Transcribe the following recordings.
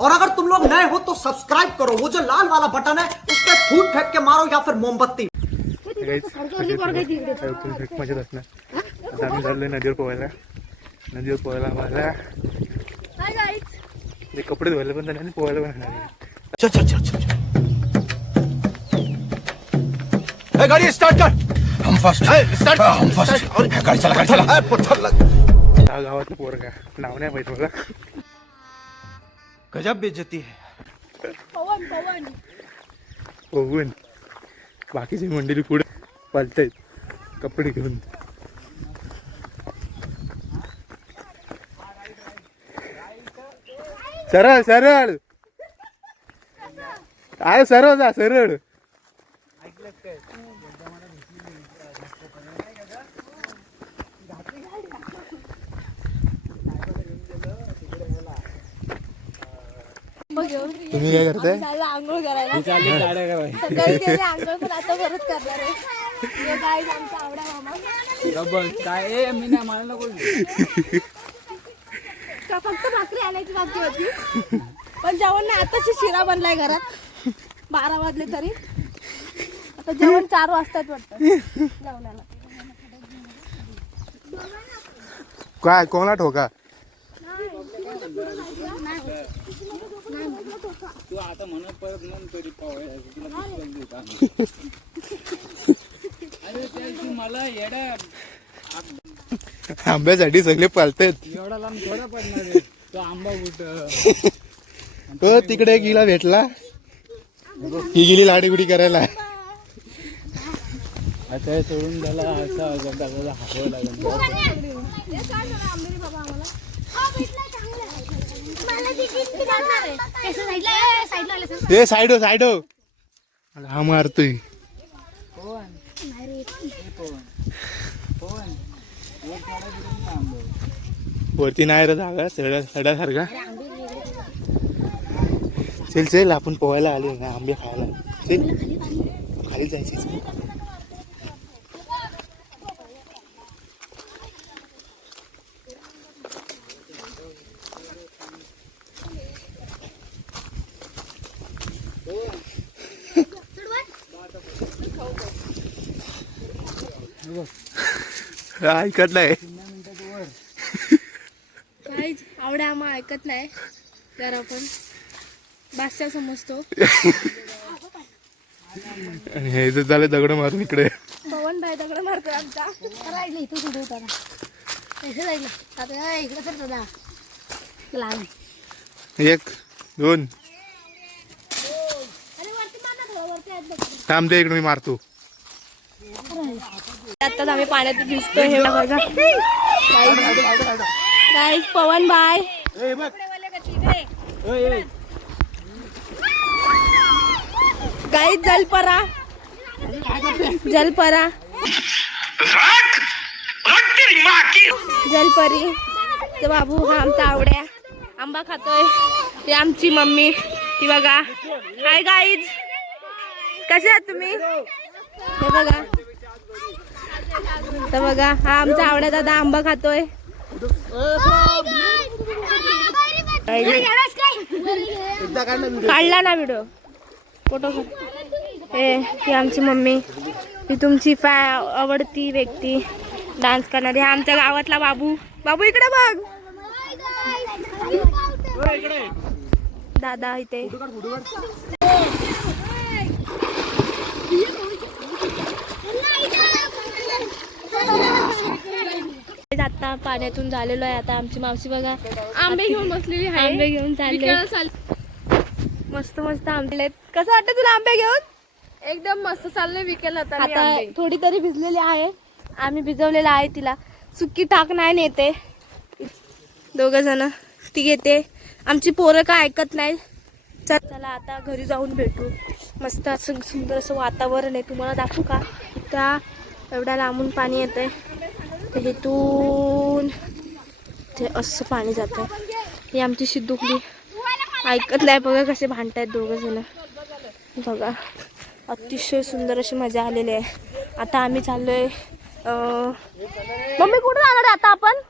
और अगर तुम लोग नए हो तो सब्सक्राइब करो। वो जो लाल वाला बटन है उस पर फूट फेंक के मारो या फिर मोमबत्ती। मजेत असणार आता आम्ही चाललोय नदीवर पोहायला नदीवर पोहायला आम्हाला ते कपडे धुवायला पण जाणार पोहायला पण जाणार चल चल चल चल ए, गाड़ी स्टार्ट कर। हम फ़र्स्ट स्टार्ट हम फ़र्स्ट और गाड़ी चला गाड़ी चला। पत्थर लग। हा गावातलं पोरगा नाव नाही माहित मला गजब बेइज्जती है। पोहून बाकीची मंडळी पुढे पलतायत कपडे घेऊन. सरळ सरळ. आहे सरळ जा सरळ. तुम्ही काय करताय? चाललं आंघोळ करायला. सकाळी गेले आंघोळ पण आता परत करणार आहे. यो guys, आमचा आवडा मामा. काय? मी नाही मला नको का फक्त भाकरी आणायची बाकी होती. पण जेवण नाही आताशी शिरा बनलाय घरात. बारा वाजले तरी. आता जेवण चार वाजतात वाटतं. जेवणाला. काय कोणाला ठोका तू आता म्हणत परत तरी पावया तुला पिस्तूल देऊ का? अरे त्या दिवशी मला येड्या. आंब्यासाठी सगळे पालतायत एवढा लांब थोडा पडणार आहे. तो आंबा कुठं? हो तिकडे एक हिला भेटला. ही गेली लाडीगुडी करायला. आता हे सोडून त्याला असं हाकवावं लागेल. ते साईड साईड. हा मारतोय. वरती नाही रे जागा सड्या सड्यासारखा चल चल आपण पोहायला आले ना आंबे खायला. चल. खाली जायचे ऐकत नाही. काहीच आवडा आम्हा ऐकत नाही. तर आपण बादशाह समजतो. आणि हे जर झालं दगड मारून इकडे. पवन बाय दगड मारतोय आमचा. राहिलं इथं सुरू होता पैसे राहिलं आता इकडे तर दादा लहान एक दोन अरे वरती मार ना थोडं, वरती आहेत बघ. थांब दे इकडे मी मारतो. आताच आम्ही पाण्यात भिजतो हे बघा. गाईज पवन बाय गाईज जलपरा जलपरा जलपरी तर बाबू हा आमचा आवड्या. आंबा खातोय. ही आमची मम्मी. ती बघा. हाय गाईज कसे आहात तुम्ही? हे बघा. तर बघा हा आमचा आवडा दादा आंबा खातोय. काढला ना व्हिडिओ फोटो हे ही आमची मम्मी. ही तुमची फॅ आवडती व्यक्ती. डान्स करणारी. हा आमच्या गावातला बाबू. बाबू इकडे बघ. दादा इथे. आता पाण्यातून झालेलो आहे. आता आमची मावशी बघा. आंबे घेऊन बसलेली आहे. आंबे घेऊन चालले. मस्त मस्त आंबे. कसं वाटतं तुला आंबे घेऊन? एकदम मस्त चाललंय विकायला आता. थोडी तरी भिजलेली आहे. आम्ही भिजवलेला आहे तिला. सुकी टाक नाही नेते. दोघ जण. ती घेते. आमची पोरं काय ऐकत नाही चल चला आता घरी जाऊन भेटू. मस्त असं सुंदर असं वातावरण आहे. तुम्हाला दाखवू का? त्या एवढ्या लांबून पाणी येतंय. तर इथून ते असं पाणी जातं ही आमची शिद्दुकली ऐकत नाही बघा कसे भांडत आहेत दोघंजणं. बघा. अतिशय सुंदर अशी मजा आलेली आहे. आता आम्ही चाललोय आहे मम्मी कुठे जाणार आहे आता आपण?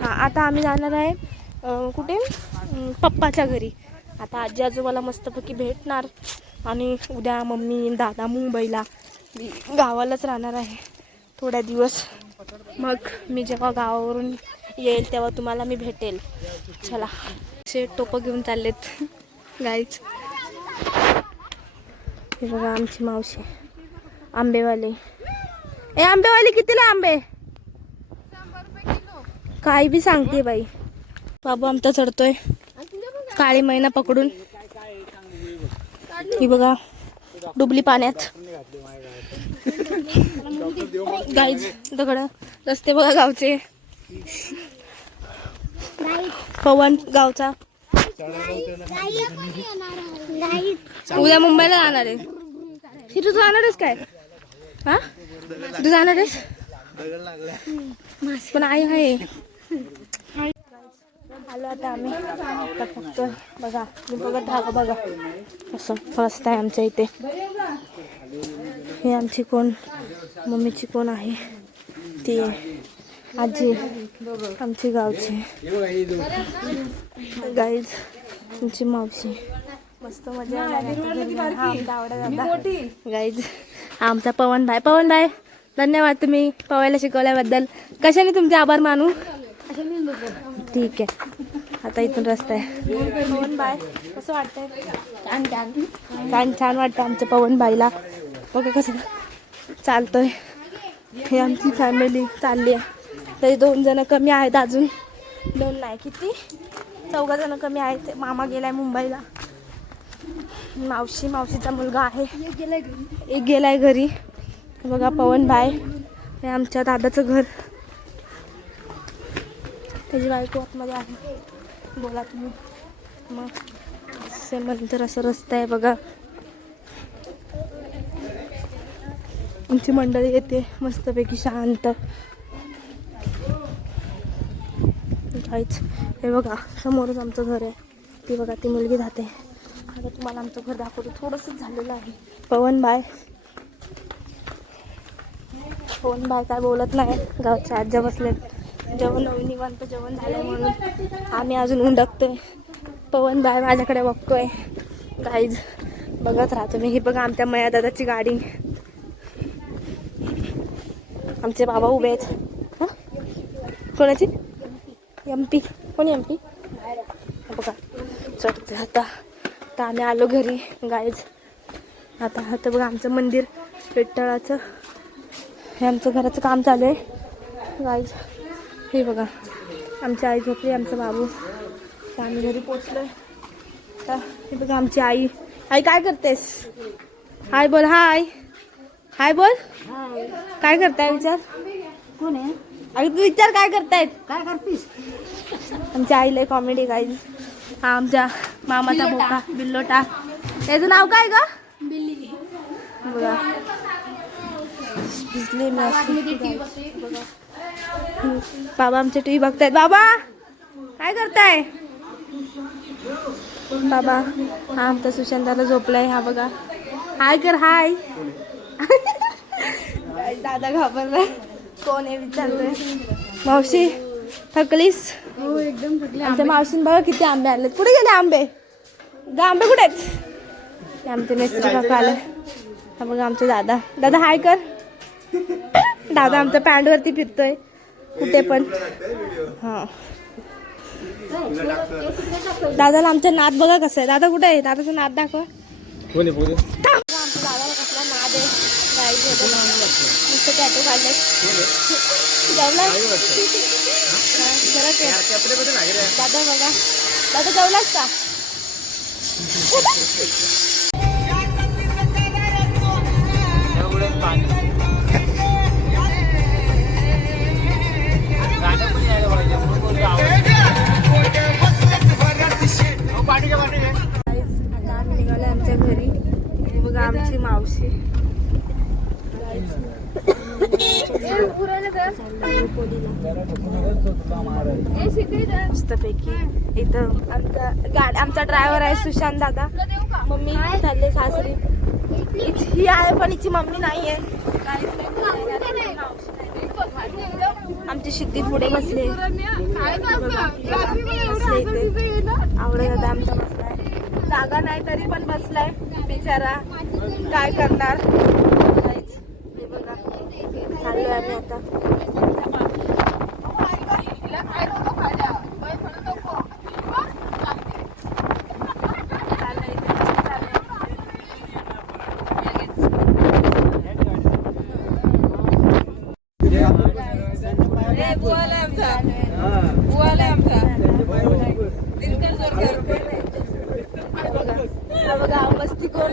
हां आता आम्ही जाणार आहे कुठे? पप्पाच्या घरी. आता आजी आजोबाला मस्तपैकी भेटणार. आणि उद्या मम्मी दादा मुंबईला. मी गावालाच राहणार आहे. थोड्या दिवस. मग मी जेव्हा गावावरून येईल तेव्हा तुम्हाला मी भेटेल. चला. असे टोपं घेऊन चाललेत. गाईच हे बघा आमची मावशी. आंबेवाले. ए आंबेवाली कितीला आंबे? काही बी सांगते बाई. बाबू आमचा चढतोय. काळी मैना पकडून. ही बघा डुबली पाण्यात. गाईज दगड रस्ते बघा गावचे. पवन गावचा. उद्या मुंबईला जाणार आहे. ही तू जाणार आहेस काय? हा? तू जाणार आहेस? पण आई आहे. आलो आता आम्ही. आता फक्त बघा मी बघत राहा बघा. असं फर्स्ट आहे आमच्या इथे. हे आमची कोण? मम्मीची कोण आहे? ती आहे आजी. आमची गावची. गाईज आमची मावशी. मस्त मजा गाईज आमचा पवन भाई पवन भाई धन्यवाद तुम्ही पवायला शिकवल्याबद्दल. कशाने तुमचे आभार मानू? ठीक आहे. आता इथून रस्ता आहे. पवन बाय कसं वाटतंय? छान छान. छान छान वाटतं आमचं पवन बाईला बघा कसं चालतोय. हे आमची फॅमिली चालली आहे. तरी दोन जण कमी आहेत अजून. दोन नाही किती? चौघा जण कमी आहेत. मामा गेलाय मुंबईला. मावशी मावशीचा मुलगा आहे. एक गेलाय घरी. हे बघा पवन बाय हे आमच्या दादाचं घर. त्याची बायको आतमध्ये आहे. बोला तुम्ही. मग असे असं रस्ता आहे बघा. आमची मंडळी येते मस्तपैकी शांत. काहीच हे बघा समोरच आमचं घर आहे. ती बघा ती मुलगी जाते. आता तुम्हाला आमचं घर दाखवतो. थोडंसंच झालेलं आहे. पवन बाय. पवन बाय काय बोलत नाही. गावच्या आज्या बसलेत. जेवण निवांत जेवण झालं म्हणून. आम्ही अजून उंडकतोय. पवन बाय माझ्याकडे बघतोय. गाईज बघत राहतो मी ही बघा आमच्या मया दादाची गाडी. आमचे बाबा उभे आहेत. कोणाची? एम पी कोणी एम पी बघा. चढते आता. आता आम्ही आलो घरी. गाईज आता आता बघा आमचं मंदिर विठ्ठळाचं हे आमचं घराचं काम चालू आहे. गाईज हे बघा आमची आई झोपली आमचा बाबू. तर आम्ही घरी पोचलोय. तर हे बघा आमची आई. आई काय करतेस? हाय बोल हाय. हाय बोल. काय करताय? विचार. कोण आहे? अरे तू विचार काय करतायत काय करतीस? आमच्या आईला कॉमेडी गाईज हा आमच्या मामाचा बोका बिल्लोटा. त्याचं नाव काय ग? बघा. भिजले मी. बाबा आमचे टीव्ही बघतायत. बाबा काय करताय? बाबा हा आमचा सुशांताला झोपलाय हा बघा. हाय कर हाय. दादा घाबरलाय. कोण आहे विचारतोय? मावशी थकलीस? हो एकदम आमच्या मावशीन बघा किती आंबे आणलेत. कुठे गेले आंबे? गा आंबे कुठे आहेत? आमचे नेस्त्री काका आले. हा बघा आमचे दादा. दादा हाय कर. दादा आमच्या पॅन्ट वरती फिरतोय. कुठे पण. हा. दादाला आमचा नाद बघा कसं आहे. दादा कुठे आहे? दादाचा नाद दाखवा. कोणी बोल आमच्या दादाला कसला नाद आहे. गाईच होतं नुसतं टॅटू काढले दादा बघा. दादा जेवलास का? आमच्या घरी हे बघा आमची मावशी मस्तपैकी इथं आमचा गाड आमचा ड्रायव्हर आहे सुशांत दादा. मम्मी चालले सासरी. इथ- ही आहे पण हिची मम्मी नाही आहे आमची शिद्दी पुढे बसले. आवडत दादा आमचा बसलाय. जागा नाही तरी पण बसलाय बिचारा. काय करणार? बघा. चाललोय आम्ही आता चाललंय इथे मस्त चाललंय. हा बघा हा मस्ती कोण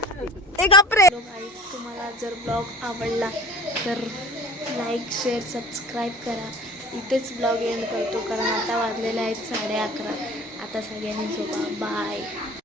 एक तुम्हाला जर ब्लॉग आवडला तर लाईक शेअर सबस्क्राईब करा. इथेच ब्लॉग एंड करतो कारण आता वाजलेले आहेत साडे अकरा. आता सगळ्यांनी झोपा. बाय